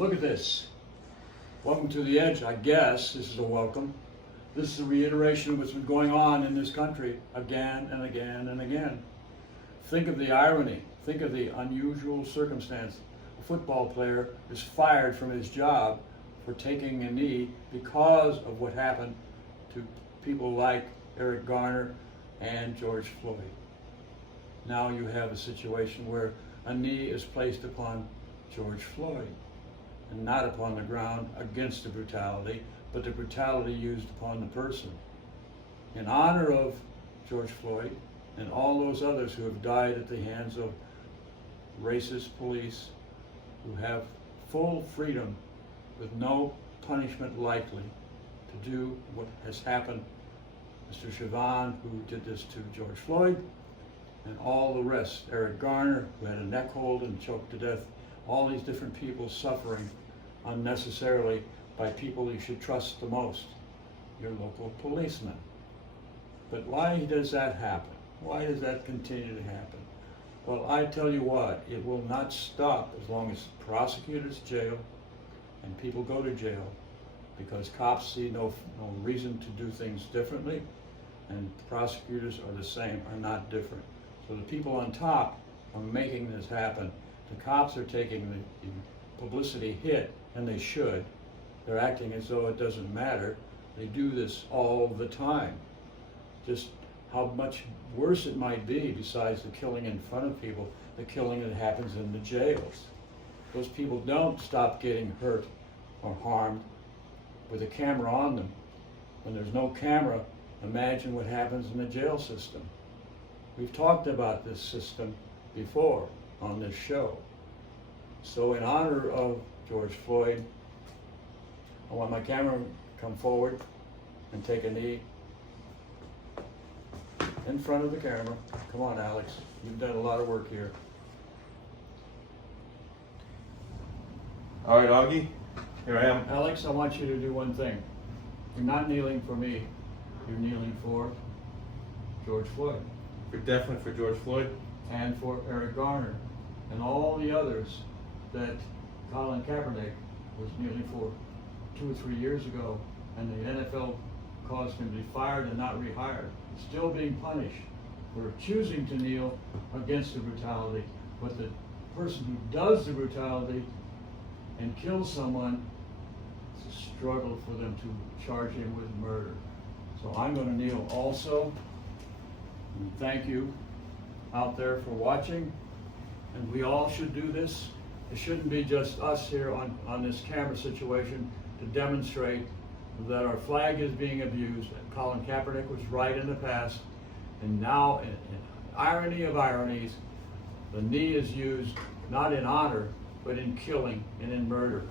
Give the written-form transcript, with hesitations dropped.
Look at this. Welcome to the edge, I guess. This is a welcome. This is a reiteration of what's been going on in this country again and again and again. Think of the irony. Think of the unusual circumstance. A football player is fired from his job for taking a knee because of what happened to people like Eric Garner and George Floyd. Now you have a situation where a knee is placed upon George Floyd and not upon the ground against the brutality, but the brutality used upon the person. In honor of George Floyd and all those others who have died at the hands of racist police who have full freedom with no punishment likely to do what has happened. Mr. Chauvin, who did this to George Floyd, and all the rest. Eric Garner, who had a neck hold and choked to death. All these different people suffering unnecessarily by people you should trust the most, your local policeman. But why does that happen? Why does that continue to happen? Well, I tell you what, it will not stop as long as prosecutors jail and people go to jail, because cops see no reason to do things differently, and prosecutors are the same, are not different. So the people on top are making this happen. The cops are taking the publicity hit, and they should. They're acting as though it doesn't matter. They do this all the time. Just how much worse it might be, besides the killing in front of people, the killing that happens in the jails. Those people don't stop getting hurt or harmed with a camera on them. When there's no camera, imagine what happens in the jail system. We've talked about this system before on this show. So in honor of George Floyd, I want my camera to come forward and take a knee in front of the camera. Come on, Alex. You've done a lot of work here. All right, Augie, here I am. Alex, I want you to do one thing. You're not kneeling for me. You're kneeling for George Floyd. Definitely for George Floyd. And for Eric Garner and all the others that Colin Kaepernick was kneeling for 2 or 3 years ago, and the NFL caused him to be fired and not rehired. He's still being punished for choosing to kneel against the brutality, but the person who does the brutality and kills someone, it's a struggle for them to charge him with murder. So I'm going to kneel also. And thank you out there for watching, and we all should do this. It shouldn't be just us here on this camera situation to demonstrate that our flag is being abused. And Colin Kaepernick was right in the past, and now, in irony of ironies, the knee is used not in honor, but in killing and in murder.